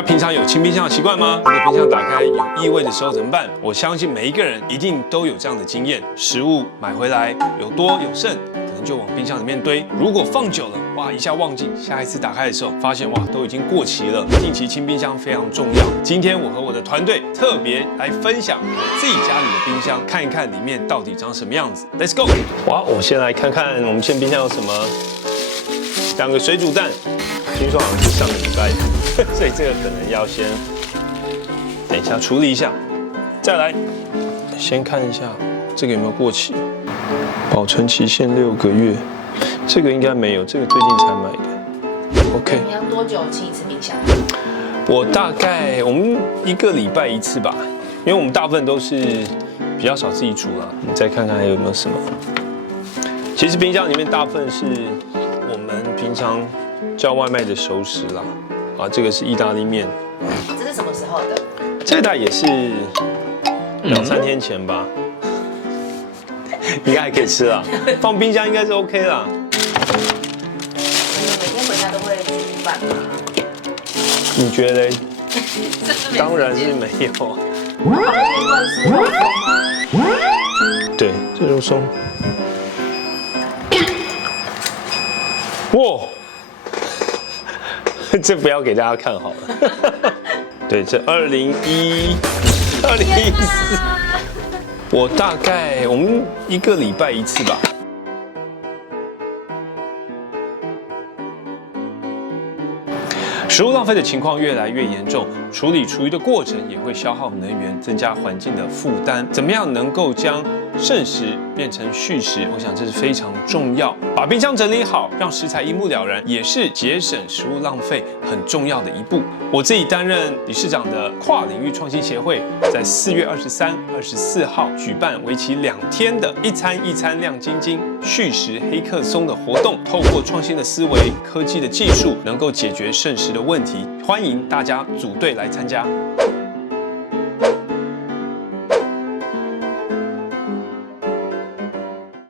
家平常有清冰箱的习惯吗？如果冰箱打开有异味的时候怎么办？我相信每一个人一定都有这样的经验：食物买回来有多有剩，可能就往冰箱里面堆。如果放久了，哇，一下忘记，下一次打开的时候发现哇，都已经过期了。定期清冰箱非常重要。今天我和我的团队特别来分享我自己家里的冰箱，看一看里面到底长什么样子。Let's go！ 哇，我先来看看我们现在冰箱有什么。2个水煮蛋，听说好像是上个礼拜的，所以这个可能要先等一下处理一下。再来，先看一下这个有没有过期，保存期限6个月，这个应该没有，这个最近才买的。OK。你要多久清一次冰箱？我大概我们1个礼拜1次吧，因为我们大部分都是比较少自己煮啦。你再看看还有没有什么。其实冰箱里面大部分是我们平常叫外卖的熟食啦，啊，这个是意大利面。这是什么时候的？这袋也是2、3天前吧，应该还可以吃啦，放冰箱应该是 OK 啦。你们每天回家都会煮饭吗？你觉得嘞？当然是没有。旁边那段是肉松吗？对，这肉松。哇，这不要给大家看好了。对，这2014，我大概我们1个礼拜1次吧。食物浪费的情况越来越严重，处理厨余的过程也会消耗能源，增加环境的负担。怎么样能够将剩食变成续食？我想这是非常重要。把冰箱整理好，让食材一目了然，也是节省食物浪费很重要的一步。我自己担任理事长的跨领域创新协会，在4月23、24号举办为期2天的一餐一餐亮晶晶续食黑客松的活动，透过创新的思维、科技的技术，能够解决剩食的问题。欢迎大家组队来参加。